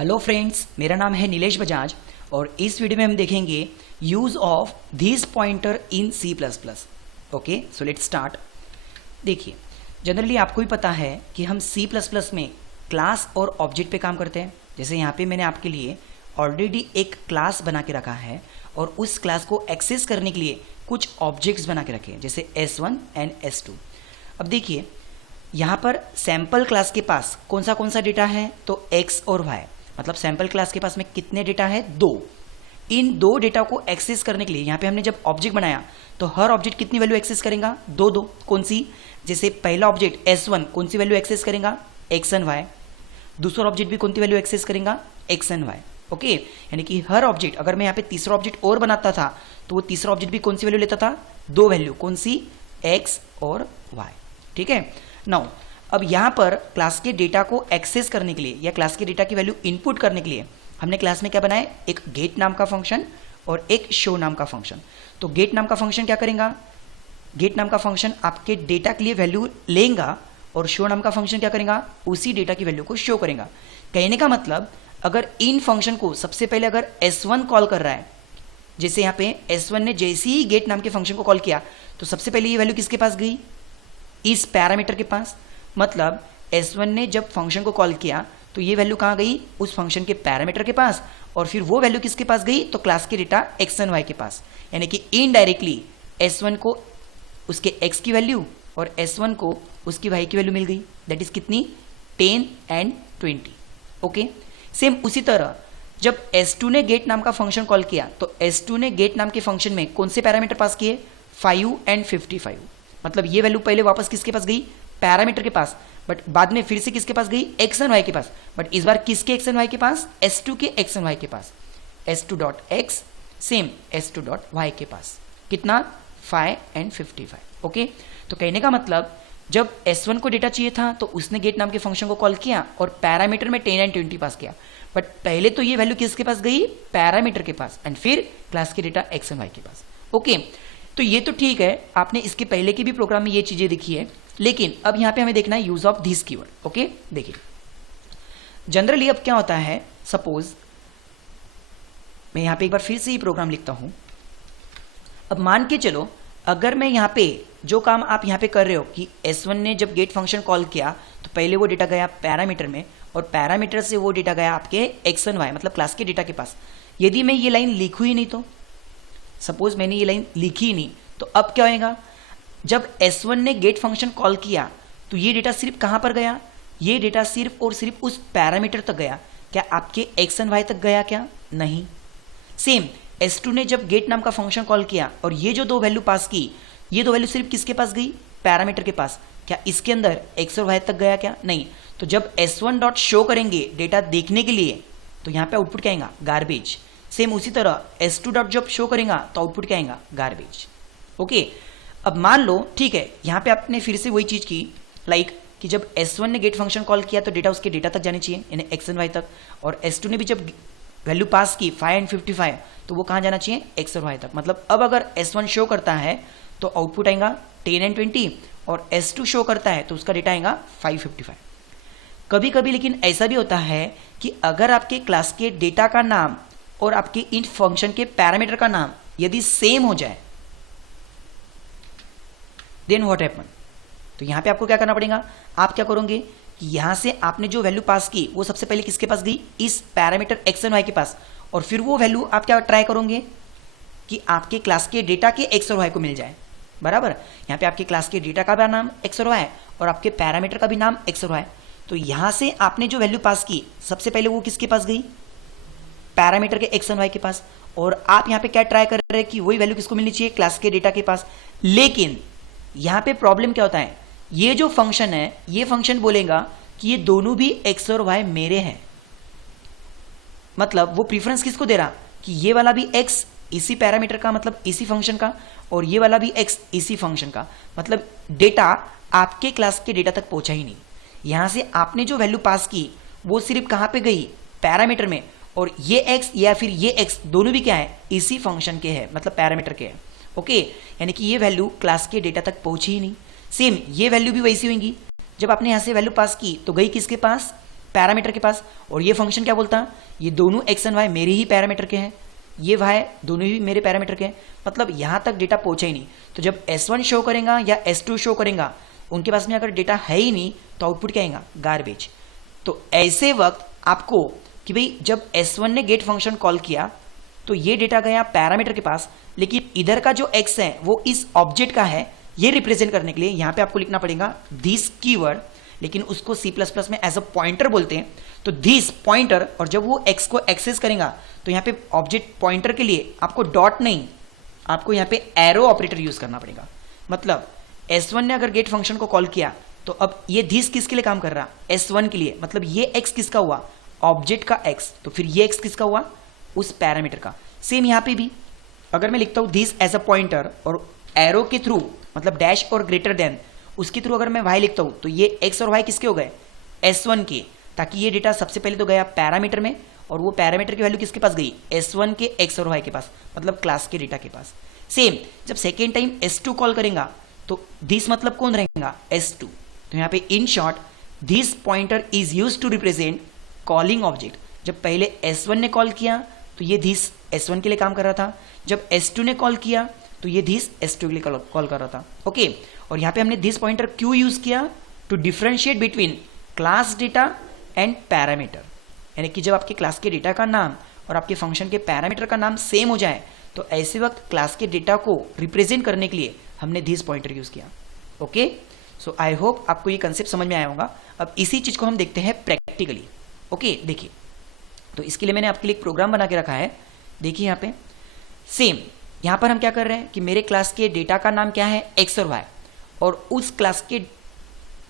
Hello friends, मेरा नाम है नीलेश बजाज और इस वीडियो में हम देखेंगे use of this pointer in C plus plus. Okay, so let's start. देखिए, जनरली आपको भी पता है कि हम सी प्लस प्लस में क्लास और ऑब्जेक्ट पे काम करते हैं। जैसे यहाँ पे मैंने आपके लिए ऑलरेडी एक क्लास बना के रखा है और उस क्लास को एक्सेस करने के लिए कुछ ऑब्जेक्ट्स बना के रखे हैं, जैसे S1 एंड S2। अब देखिए, यहाँ पर सैम्पल क्लास के पास कौन सा डेटा है, तो x और y। मतलब सैम्पल क्लास के पास में कितने डेटा है, 2। इन 2 डेटा को एक्सेस करने के लिए यहाँ पे हमने जब ऑब्जेक्ट बनाया तो हर ऑब्जेक्ट कितनी वैल्यू एक्सेस करेगा, 2। कौन सी? जैसे पहला ऑब्जेक्ट S1 कौन सी वैल्यू एक्सेस करेगा, x एंड y। दूसरा ऑब्जेक्ट भी कौन सी वैल्यू एक्सेस करेगा, x एंड y। ओके, यानी कि हर ऑब्जेक्ट, अगर मैं यहाँ पे तीसरा ऑब्जेक्ट और बनाता था तो वो तीसरा ऑब्जेक्ट भी कौन सी वैल्यू लेता था, 2 वैल्यू। कौन सी? x और y। ठीक है। नाउ अब यहाँ पर क्लास के डेटा को एक्सेस करने के लिए या क्लास के डेटा की वैल्यू इनपुट करने के लिए हमने क्लास में क्या बनाया, एक गेट नाम का फंक्शन और एक शो नाम का फंक्शन। तो गेट नाम का फंक्शन क्या करेगा, गेट नाम का फंक्शन आपके डेटा के लिए वैल्यू लेगा और शो नाम का फंक्शन क्या करेगा, उसी डेटा की वैल्यू को शो करेगा। कहने का मतलब, अगर इन फंक्शन को सबसे पहले अगर S1 कॉल कर रहा है, जैसे यहाँ पे S1 ने जैसे ही गेट नाम के फंक्शन को कॉल किया तो सबसे पहले ये वैल्यू किसके पास गई, इस पैरामीटर के पास। मतलब S1 ने जब फंक्शन को कॉल किया तो ये वैल्यू कहाँ गई, उस फंक्शन के पैरामीटर के पास, और फिर वो वैल्यू किसके पास गई, तो क्लास के डेटा x एंड y के पास। यानी कि इनडायरेक्टली S1 को उसके x की वैल्यू और S1 को उसकी y की वैल्यू मिल गई। दैट इज कितनी, 10 एंड 20। ओके, सेम उसी तरह जब S2 ने गेट नाम का फंक्शन कॉल किया तो S2 ने गेट नाम के फंक्शन में कौन से पैरामीटर पास किए, 5 एंड 55। मतलब ये वैल्यू पहले वापस किसके पास गई, पैरामीटर के पास, बट बाद में फिर से किसके पास गई, x एंड y के पास। बट इस बार किसके x एंड y के पास, S2 के x एंड y के पास। S2.x सेम S2.y के पास। कितना, 5 एंड 55। ओके, तो कहने का मतलब जब S1 को डेटा चाहिए था तो उसने गेट नाम के फंक्शन को कॉल किया और पैरामीटर में 10 एंड 20 पास किया। बट पहले तो ये वैल्यू किसके पास गई, पैरामीटर के पास, एंड फिर क्लास के डेटा x एंड y के पास। ओके, तो ये तो ठीक है, आपने इसके पहले के भी प्रोग्राम में ये चीजें देखी है, लेकिन अब यहाँ पे हमें देखना है use of this keyword. Okay, देखिए जनरली अब क्या होता है, सपोज मैं यहाँ पे एक बार फिर से ही प्रोग्राम लिखता हूं। अब मान के चलो, अगर मैं यहाँ पे जो काम आप यहाँ पे कर रहे हो कि S1 ने जब गेट फंक्शन कॉल किया तो पहले वो डेटा गया पैरामीटर में और पैरामीटर से वो डेटा गया आपके x एंड y, मतलब क्लास के डेटा के पास। यदि मैं ये लाइन लिखूँ ही नहीं, तो सपोज मैंने ये लाइन लिखी ही नहीं, तो अब क्या होएगा, जब S1 ने गेट फंक्शन कॉल किया तो ये डेटा सिर्फ कहां पर गया, ये डेटा सिर्फ और सिर्फ उस पैरामीटर तक गया। क्या आपके x एंड y तक गया, क्या नहीं। सेम S2 ने जब गेट नाम का फंक्शन कॉल किया और ये जो 2 वैल्यू पास की, ये 2 वैल्यू सिर्फ किसके पास गई, पैरामीटर के पास। क्या इसके अंदर x और y तक गया, क्या नहीं। तो जब S1 डॉट शो करेंगे डेटा देखने के लिए तो यहाँ पे आउटपुट क्या आएगा, गार्बेज। सेम उसी तरह S2 डॉट जब शो करेगा तो आउटपुट क्या आएगा, गार्बेज। ओके, अब मान लो, ठीक है, यहाँ पे आपने फिर से वही चीज की, लाइक कि जब S1 ने गेट फंक्शन कॉल किया तो डेटा उसके डेटा तक जाने चाहिए, यानी x एंड y तक, और S2 ने भी जब वैल्यू पास की 5 एंड 55 तो वो कहाँ जाना चाहिए, x और y तक। मतलब अब अगर S1 शो करता है तो आउटपुट आएगा 10 एंड 20, और S2 शो करता है तो उसका डेटा आएगा 555। कभी कभी लेकिन ऐसा भी होता है कि अगर आपके क्लास के डेटा का नाम और आपके इन फंक्शन के पैरामीटर का नाम यदि सेम हो जाए, देन व्हाट हैपन, तो यहां पे आपको क्या करना पड़ेगा, आप क्या करोगे कि यहां से आपने जो वैल्यू पास की वो सबसे पहले किसके पास गई, इस पैरामीटर x एंड y के पास, और फिर वो वैल्यू आप क्या ट्राई करोगे कि आपके क्लास के डेटा के x और y को मिल जाए। बराबर, यहां पे आपके क्लास के डेटा का भी नाम x और y और आपके पैरामीटर का भी नाम x और y। तो यहां से आपने जो वैल्यू पास की सबसे पहले वो किसके पास गई, पैरामीटर के x एंड y के पास, और आप यहां पे क्या ट्राई कर रहे हैं कि वही वैल्यू किसको मिलनी चाहिए, क्लास के डेटा के पास। लेकिन यहां पे प्रॉब्लम क्या होता है, ये जो फंक्शन है ये फंक्शन बोलेगा कि ये दोनों भी x और y मेरे हैं। मतलब वो प्रीफरेंस किसको दे रहा कि ये वाला भी x इसी पैरामीटर का, मतलब इसी फंक्शन का, और ये वाला भी x इसी फंक्शन का। मतलब डेटा आपके क्लास के डेटा तक पहुंचा ही नहीं। यहां से आपने जो वैल्यू पास की वो सिर्फ कहां पे गई, पैरामीटर में, और ये x या फिर ये x दोनों भी क्या है, इसी फंक्शन के है, मतलब पैरामीटर के है। ओके, यानी कि ये वैल्यू क्लास के डेटा तक पहुंची ही नहीं। सेम ये वैल्यू भी वैसी होंगी, जब आपने यहां से वैल्यू पास की तो गई किसके पास, पैरामीटर के पास, और ये फंक्शन क्या बोलता है, ये दोनों एक्स एंड वाई मेरे ही पैरामीटर के हैं, ये वाई दोनों ही मेरे पैरामीटर के हैं, मतलब यहाँ तक डेटा पहुंचा ही नहीं। तो जब S1 शो करेगा या S2 शो करेगा, उनके पास में अगर डेटा है ही नहीं तो आउटपुट क्या आएगा, गार्बेज। तो ऐसे वक्त आपको कि भाई जब S1 ने गेट फंक्शन कॉल किया तो ये डेटा गया पैरामीटर के पास, लेकिन इधर का जो x है वो इस ऑब्जेक्ट का है, ये रिप्रेजेंट करने के लिए यहाँ पे आपको लिखना पड़ेगा दिस कीवर्ड, लेकिन उसको C++ में एज अ पॉइंटर बोलते हैं। तो दिस पॉइंटर, और जब वो x को एक्सेस करेगा तो यहाँ पे ऑब्जेक्ट पॉइंटर के लिए आपको डॉट नहीं, आपको यहाँ पे एरो ऑपरेटर यूज करना पड़ेगा। मतलब S1 ने अगर गेट फंक्शन को कॉल किया तो अब ये दिस किसके लिए काम कर रहा, S1 के लिए, मतलब ये x किसका हुआ, ऑब्जेक्ट का x, तो फिर ये x किसका हुआ, उस पैरामीटर का। सेम यहाँ पे भी अगर मैं लिखता हूँ दिस एज अ पॉइंटर और एरो के थ्रू, मतलब डैश और ग्रेटर देन, उसके थ्रू अगर मैं y लिखता हूँ तो ये x और y किसके हो गए, S1 के, ताकि ये डेटा सबसे पहले तो गया पैरामीटर में, और वो पैरामीटर की वैल्यू किसके पास गई, S1 के x और y के पास, मतलब क्लास के डेटा के पास। सेम जब सेकेंड टाइम S2 कॉल करेगा तो दिस मतलब कौन रहेगा, S2। तो यहाँ पे in short this pointer is use to represent calling object. जब पहले S1 ने कॉल किया तो ये दिस S1 के लिए काम कर रहा था, जब S2 ने कॉल किया तो ये दिस S2 के लिए कॉल कर रहा था। ओके, और यहाँ पे हमने दिस पॉइंटर क्यों यूज किया, to differentiate between class data and parameter, यानी कि जब आपके क्लास के डेटा का नाम और आपके फंक्शन के पैरामीटर का नाम सेम हो जाए तो ऐसे वक्त क्लास के डेटा को रिप्रेजेंट करने के लिए हमने दिस पॉइंटर यूज किया। ओके, सो आई होप आपको ये कंसेप्ट समझ में आया होगा। अब इसी चीज को हम देखते हैं प्रैक्टिकली। ओके, देखिए, तो इसके लिए मैंने आपके लिए एक प्रोग्राम बना के रखा है। देखिए यहाँ पे सेम, यहाँ पर हम क्या कर रहे हैं कि मेरे क्लास के डेटा का नाम क्या है, एक्स और वाई, और उस क्लास के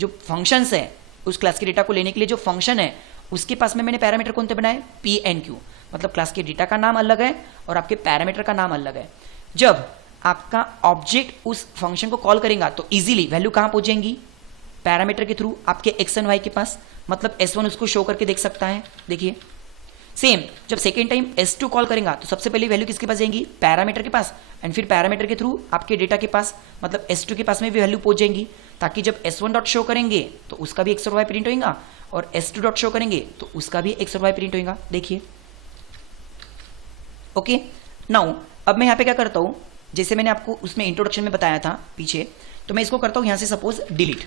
जो फंक्शंस है, उस क्लास के डेटा को लेने के लिए जो फंक्शन है उसके पास में मैंने पैरामीटर कौन से बनाए, पी एंड क्यू, मतलब क्लास के डेटा का नाम अलग है और आपके पैरामीटर का नाम अलग है। जब आपका ऑब्जेक्ट उस फंक्शन को कॉल करेगा तो इजीली वैल्यू कहाँ पहुंचेंगी, पैरामीटर के थ्रू आपके एक्स एंड वाई के पास, मतलब S1 उसको शो करके देख सकता है। देखिए सेम जब सेकेंड टाइम S2 कॉल करेगा तो सबसे पहले वैल्यू किसके पास जाएंगी, पैरामीटर के पास, एंड फिर पैरामीटर के थ्रू आपके डेटा के पास, मतलब S2 के पास में भी वैल्यू पहुंच जाएंगी, ताकि जब S1 डॉट शो करेंगे तो उसका भी एक्स और वाई प्रिंट होगा, और S2 डॉट शो करेंगे तो उसका भी एक्स और वाई प्रिंट होगा। देखिए ओके, नाउ अब मैं यहाँ पे क्या करता हूँ, जैसे मैंने आपको उसमें इंट्रोडक्शन में बताया था पीछे, तो मैं इसको करता हूँ यहाँ से सपोज डिलीट।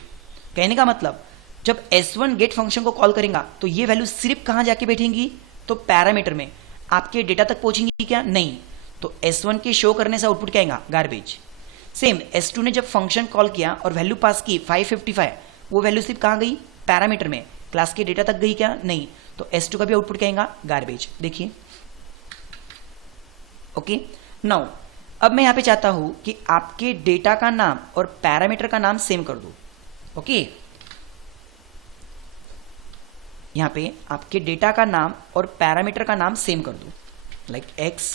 कहने का मतलब जब S1 गेट फंक्शन को कॉल करेगा तो ये वैल्यू सिर्फ कहाँ जाके बैठेंगी, तो पैरामीटर में, आपके डेटा तक पहुंचेंगी क्या, नहीं। तो S1 के शो करने से आउटपुट क्या आएगा, गार्बेज। सेम S2 ने जब फंक्शन कॉल किया और वैल्यू पास की 555, वो वैल्यू सिर्फ कहाँ गई, पैरामीटर में, क्लास के डेटा तक गई क्या, नहीं। तो S2 का भी आउटपुट क्या आएगा, गार्बेज। देखिए ओके, नाउ अब मैं यहाँ पे चाहता हूं कि आपके डेटा का नाम और पैरामीटर का नाम सेम कर दो। ओके, यहाँ पे आपके डेटा का नाम और पैरामीटर का नाम सेम कर दो, लाइक x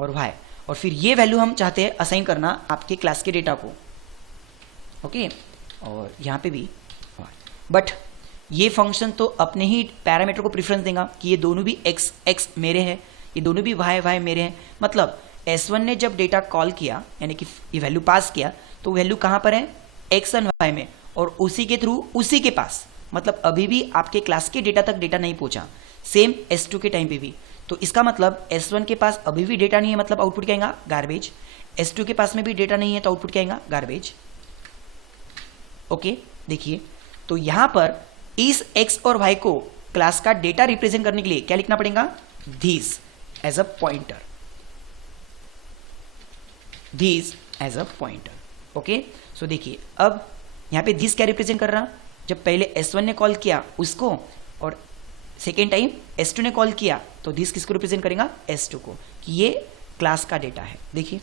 और y, और फिर ये वैल्यू हम चाहते हैं असाइन करना आपके क्लास के डेटा को। ओके, और यहाँ पे भी y, बट ये फंक्शन तो अपने ही पैरामीटर को प्रेफरेंस देगा कि ये दोनों भी x मेरे हैं, ये दोनों भी y मेरे हैं। मतलब S1 ने जब डेटा कॉल किया, यानी कि ये वैल्यू पास किया, तो वैल्यू कहाँ पर है, x एंड y में, और उसी के थ्रू उसी के पास, मतलब अभी भी आपके क्लास के डेटा तक डेटा नहीं पहुंचा। सेम S2 के टाइम पे भी, तो इसका मतलब S1 के पास अभी भी डेटा नहीं है, मतलब आउटपुट क्या आएगा, गार्बेज। S2 के पास में भी डेटा नहीं है तो आउटपुट क्या आएगा, गार्बेज। ओके, देखिए तो यहां पर इस x और y को क्लास का डेटा रिप्रेजेंट करने के लिए क्या लिखना पड़ेगा, this as a pointer, this as a pointer. Okay, so देखिए अब यहां पे दिस क्या रिप्रेजेंट कर रहा, जब पहले S1 ने कॉल किया उसको और सेकेंड टाइम S2 ने कॉल किया तो दिस किसको रिप्रेजेंट करेगा, S2 को, कि ये क्लास का डेटा है। देखिए,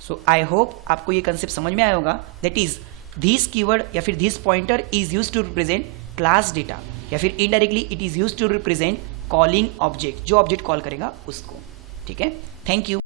सो आई होप आपको ये कंसेप्ट समझ में आया होगा। दैट इज दिस कीवर्ड या फिर this pointer is used to represent class data, या फिर indirectly it is used to represent calling object, जो ऑब्जेक्ट कॉल करेगा उसको। ठीक है, थैंक यू।